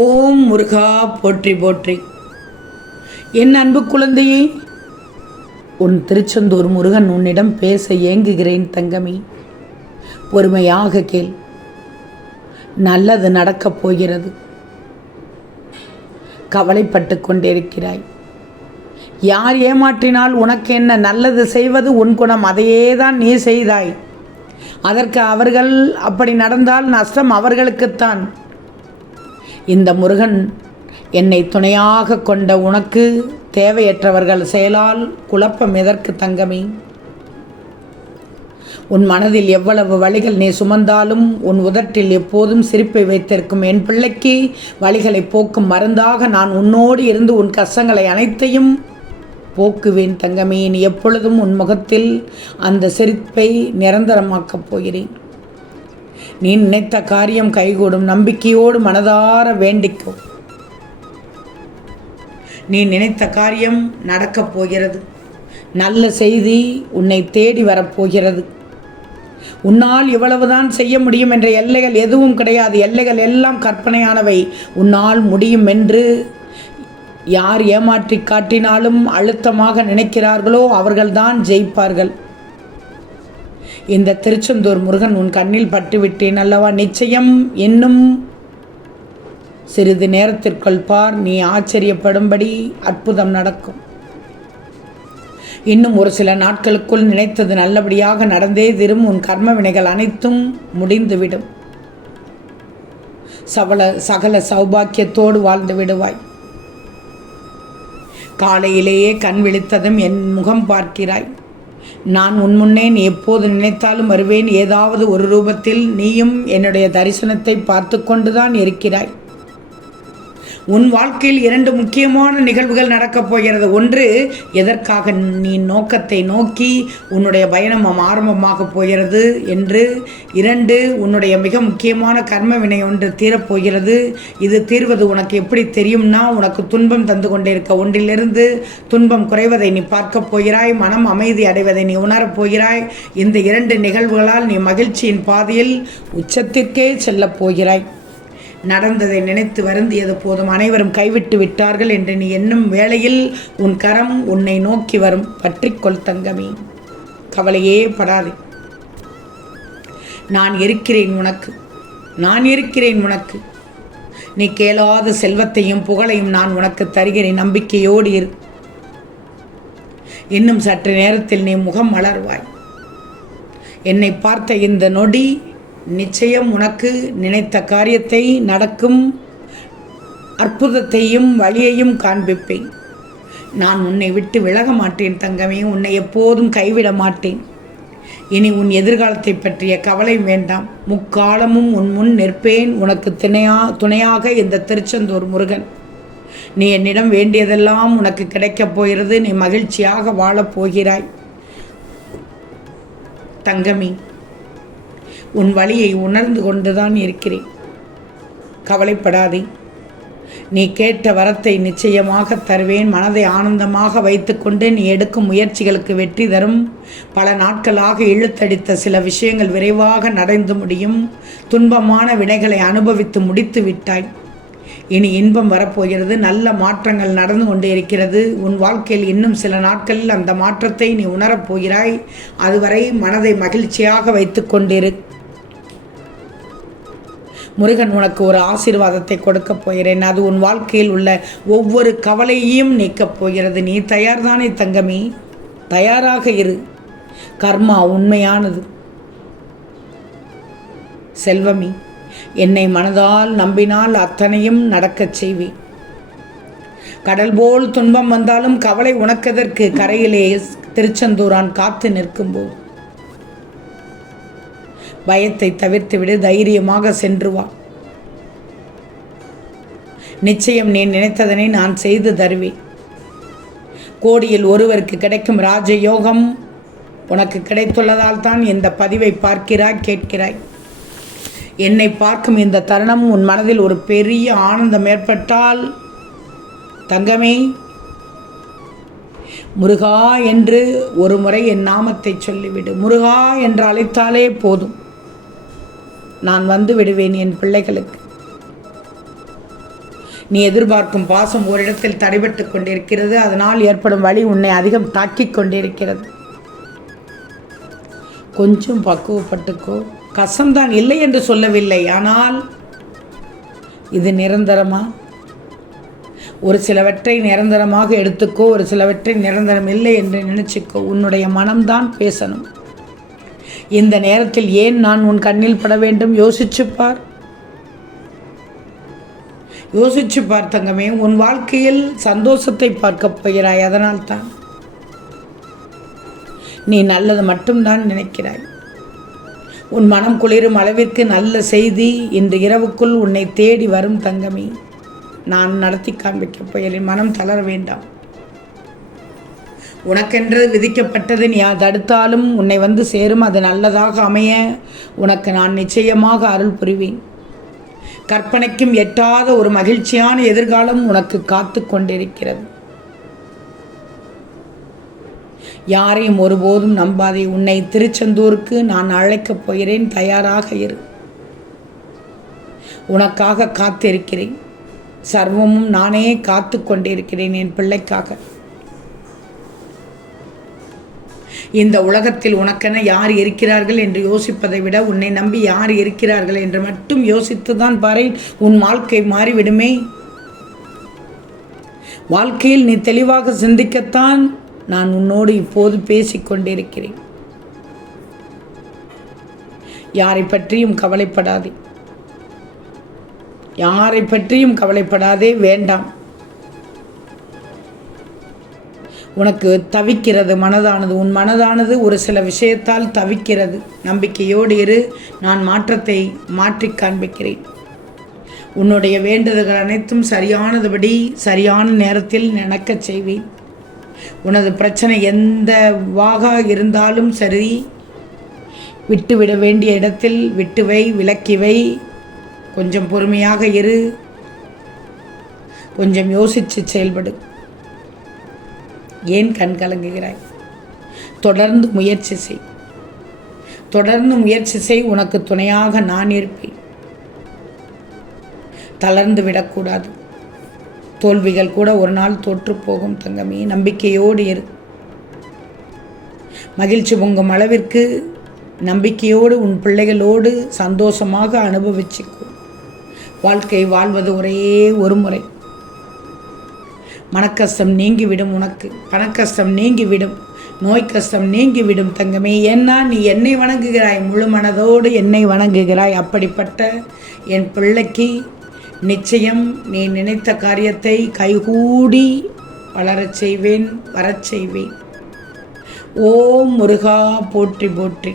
ஓம் முருகா போற்றி போற்றி. என் அன்பு குழந்தையே, உன் திருச்செந்தூர் முருகன் உன்னிடம் பேச ஏங்குகிறேன் தங்கமே. பொறுமையாக கேள். நல்லது நடக்கப் போகிறது. கவலைப்பட்டு கொண்டிருக்கிறாய். யார் ஏமாற்றினால் உனக்கு என்ன? நல்லது செய்வது உன் குணம். அதையே தான் நீ செய்தாய். அதற்கு அவர்கள் அப்படி நடந்தால் நஷ்டம் அவர்களுக்குத்தான். இந்த முருகன் என்னை துணையாக கொண்ட உனக்கு தேவையற்றவர்கள் செயலால் குழப்பம் எதற்கு தங்கமே? உன் மனதில் எவ்வளவு வழிகள் நீ சுமந்தாலும் உன் உதட்டில் எப்போதும் சிரிப்பை வைத்திருக்கும் என் பிள்ளைக்கு வழிகளை போக்கும் மருந்தாக நான் உன்னோடு இருந்து உன் கஷ்டங்களை அனைத்தையும் போக்குவேன் தங்கமே. நீ எப்பொழுதும் உன் முகத்தில் அந்த சிரிப்பை நிரந்தரமாக்கப் போகிறேன். நீ நினைத்த காரியம் கைகூடும். நம்பிக்கையோடு மனதார வேண்டிக்கோ. நீ நினைத்த காரியம் நடக்கப் போகிறது. நல்ல செய்தி உன்னை தேடி வரப்போகிறது. உன்னால் இவ்வளவுதான் செய்ய முடியும் என்ற எல்லைகள் எதுவும் கிடையாது. எல்லைகள் எல்லாம் கற்பனையானவை. உன்னால் முடியும் என்று யார் ஏமாற்றி காட்டினாலும் அழுத்தமாக நினைக்கிறார்களோ அவர்கள்தான் ஜெயிப்பார்கள். இந்த திருச்செந்தூர் முருகன் உன் கண்ணில் பட்டுவிட்டேன் அல்லவா? நிச்சயம் இன்னும் சிறிது நேரத்திற்குள் பார், நீ ஆச்சரியப்படும்படி அற்புதம் நடக்கும். இன்னும் ஒரு சில நாட்களுக்குள் நினைத்தது நல்லபடியாக நடந்தே தீரும். உன் கர்ம வினைகள் அனைத்தும் முடிந்துவிடும். சகல சௌபாக்கியத்தோடு வாழ்ந்து விடுவாய். காலையிலேயே கண் விழித்ததும் என் முகம் பார்க்கிறாய். நான் உன் முன்னே நீ எப்போது நினைத்தாலும் வருவேன். ஏதாவது ஒரு ரூபத்தில் நீயும் என்னுடைய தரிசனத்தை பார்த்து கொண்டுதான் இருக்கிறாய். உன் வாழ்க்கையில் 2 முக்கியமான நிகழ்வுகள் நடக்கப் போகிறது. ஒன்று, எதற்காக நீ நோக்கத்தை நோக்கி உன்னுடைய பயணம் ஆரம்பமாக போகிறது என்று. 2, உன்னுடைய மிக முக்கியமான கர்ம வினை ஒன்று தீரப்போகிறது. இது தீர்வது உனக்கு எப்படி தெரியும்னா, உனக்கு துன்பம் தந்து கொண்டிருக்க ஒன்றிலிருந்து துன்பம் குறைவதை நீ பார்க்கப் போகிறாய். மனம் அமைதி அடைவதை நீ உணரப் போகிறாய். இந்த 2 நிகழ்வுகளால் நீ மகிழ்ச்சியின் பாதையில் உச்சத்திற்கே செல்லப் போகிறாய். நடந்ததை நினைத்து வருந்தியது போதும். அனைவரும் கைவிட்டு விட்டார்கள் என்று நீ எண்ணும் வேளையில் உன் கரம் உன்னை நோக்கி வரும். பற்றிக்கொள் தங்கமே, கவலையே படாதே. நான் இருக்கிறேன் உனக்கு. நான் இருக்கிறேன் உனக்கு. நீ கேளாத செல்வத்தையும் புகழையும் நான் உனக்கு தருகிறேன். நம்பிக்கையோடு இரு. இன்னும் சற்று நேரத்தில் நீ முகம் மலர்வாய். என்னை பார்த்த இந்த நொடி நிச்சயம் உனக்கு நினைத்த காரியத்தை நடக்கும் அற்புதத்தையும் வழியையும் காண்பிப்பேன். நான் உன்னை விட்டு விலக மாட்டேன் தங்கமே. உன்னை எப்போதும் கைவிட மாட்டேன். இனி உன் எதிர்காலத்தை பற்றிய கவலை வேண்டாம். முக்காலமும் உன் முன் நிற்பேன். உனக்கு துணையாக இந்த திருச்செந்தூர் முருகன். நீ என்னிடம் வேண்டியதெல்லாம் உனக்கு கிடைக்கப் போகிறது. நீ மகிழ்ச்சியாக வாழப் போகிறாய் தங்கமே. உன் வழியை உணர்ந்து கொண்டுதான் இருக்கிறேன். கவலைப்படாதே. நீ கேட்ட வரத்தை நிச்சயமாக தருவேன். மனதை ஆனந்தமாக வைத்துக்கொண்டு நீ எடுக்கும் முயற்சிகளுக்கு வெற்றி தரும். பல நாட்களாக இழுத்தடித்த சில விஷயங்கள் விரைவாக நடந்து முடியும். துன்பமான வினைகளை அனுபவித்து முடித்து விட்டாய். இனி இன்பம் வரப்போகிறது. நல்ல மாற்றங்கள் நடந்து கொண்டே இருக்கிறது. உன் வாழ்க்கையில் இன்னும் சில நாட்களில் அந்த மாற்றத்தை நீ உணரப் போகிறாய். அதுவரை மனதை மகிழ்ச்சியாக வைத்து கொண்டிரு. முருகன் உனக்கு ஒரு ஆசீர்வாதத்தை கொடுக்கப் போகிறேன். அது உன் வாழ்க்கையில் உள்ள ஒவ்வொரு கவலையையும் நீக்கப் போகிறது. நீ தயார்தானே தங்கமே? தயாராக இரு. கர்மா உண்மையானது. செல்வமி, என்னை மனதால் நம்பினால் அத்தனையும் நடக்கச் செய்வேன். கடல் போல் துன்பம் வந்தாலும் கவலை உனக்கெதற்கு? கரையிலே திருச்செந்தூரான் காத்து நிற்கும்போது பயத்தை தவிர்த்துவிடு. தைரியமாக சென்று வா. நிச்சயம் நீ நினைத்ததனை நான் செய்து தருவேன். கோடியில் ஒருவருக்கு கிடைக்கும் ராஜயோகம் உனக்கு கிடைத்துள்ளதால் தான் இந்த பதிவை பார்க்கிறாய், கேட்கிறாய். என்னை பார்க்கும் இந்த தருணம் உன் மனதில் ஒரு பெரிய ஆனந்தம் ஏற்பட்டால் தங்கமே, முருகா என்று ஒரு முறை என் நாமத்தை சொல்லிவிடு. முருகா என்று அழைத்தாலே போதும். நான் வந்து விடுவேன் என் பிள்ளைகளுக்கு. நீ எதிர்பார்க்கும் பாசம் ஓரிடத்தில் தடைபட்டு கொண்டிருக்கிறது. அதனால் ஏற்படும் வலி உன்னை அதிகம் தாக்கிக் கொண்டிருக்கிறது. கொஞ்சம் பக்குவப்பட்டுக்கோ. கஷ்டம்தான், இல்லை என்று சொல்லவில்லை. ஆனால் இது நிரந்தரமா? ஒரு சிலவற்றை நிரந்தரமாக எடுத்துக்கோ, ஒரு சிலவற்றை நிரந்தரம் இல்லை என்று நினைச்சுக்கோ. உன்னுடைய மனம்தான் பேசணும். இந்த நேரத்தில் ஏன் நான் உன் கண்ணில் பட வேண்டும்? யோசிச்சுப்பார், யோசிச்சுப்பார் தங்கமே. உன் வாழ்க்கையில் சந்தோஷத்தை பார்க்கப் போகிறாய். அதனால்தான் நீ நல்லது மட்டும்தான் நினைக்கிறாய். உன் மனம் குளிரும் அளவிற்கு நல்ல செய்தி இன்று இரவுக்குள் உன்னை தேடி வரும் தங்கமே. நான் நடத்தி காண்பிக்கப் போகிறேன். மனம் தளர வேண்டாம். உனக்கென்று விதிக்கப்பட்டது நீ தடுத்தாலும் உன்னை வந்து சேரும். அது நல்லதாக அமைய உனக்கு நான் நிச்சயமாக அருள் புரிவேன். கற்பனைக்கும் எட்டாத ஒரு மகிழ்ச்சியான எதிர்காலம் உனக்கு காத்து கொண்டிருக்கிறது. யாரையும் ஒருபோதும் நம்பாதே. உன்னை திருச்செந்தூருக்கு நான் அழைக்கப் போகிறேன். தயாராக இரு. உனக்காக காத்திருக்கிறேன். சர்வமும் நானே காத்து கொண்டிருக்கிறேன் என் பிள்ளைக்காக. இந்த உலகத்தில் உனக்கென யார் இருக்கிறார்கள் என்று யோசிப்பதை விட உன்னை நம்பி யார் இருக்கிறார்கள் என்று மட்டும் யோசித்துதான் பாரு. உன் வாழ்க்கை மாறிவிடுமே. வாழ்க்கையில் நீ தெளிவாக சிந்திக்கத்தான் நான் உன்னோடு இப்போது பேசிக்கொண்டிருக்கிறேன். யாரை பற்றியும் கவலைப்படாதே, யாரை பற்றியும் கவலைப்படாதே. வேண்டாம். உனக்கு தவிக்கிறது மனதானது. உன் மனதானது ஒரு சில விஷயத்தால் தவிக்கிறது. நம்பிக்கையோடு இரு. நான் மாற்றத்தை மாற்றி காண்பிக்கிறேன். உன்னுடைய வேண்டுதல்கள் அனைத்தும் சரியானதுபடி சரியான நேரத்தில் நடக்கச் செய்வேன். உனது பிரச்சனை எந்தவாக இருந்தாலும் சரி, விட்டுவிட வேண்டிய இடத்தில் விட்டுவை, விலக்கிவை. கொஞ்சம் பொறுமையாக இரு. கொஞ்சம் யோசித்து செயல்படு. ஏன் கண் கலங்குகிறாய்? தொடர்ந்து முயற்சி செய். தொடர்ந்து முயற்சி செய். உனக்கு துணையாக நான் இருப்பேன். தளர்ந்து விடக்கூடாது. தோல்விகள் கூட ஒரு நாள் தோற்று போகும் தங்கமே. நம்பிக்கையோடு இரு. மகிழ்ச்சி பொங்கும் அளவிற்கு நம்பிக்கையோடு உன் பிள்ளைகளோடு சந்தோஷமாக அனுபவிச்சுக்கோ. வாழ்க்கை வாழ்வது ஒரே ஒரு முறை. மனக்கஷ்டம் நீங்கிவிடும். உனக்கு பணக்கஷ்டம் நீங்கிவிடும். நோய் கஷ்டம் நீங்கிவிடும் தங்கமே. ஏன்னா நீ என்னை வணங்குகிறாய், முழு மனதோடு என்னை வணங்குகிறாய். அப்படிப்பட்ட என் பிள்ளைக்கு நிச்சயம் நீ நினைத்த காரியத்தை கைகூடி வளரச் செய்வேன், வரச் செய்வேன். ஓம் முருகா போற்றி போற்றி.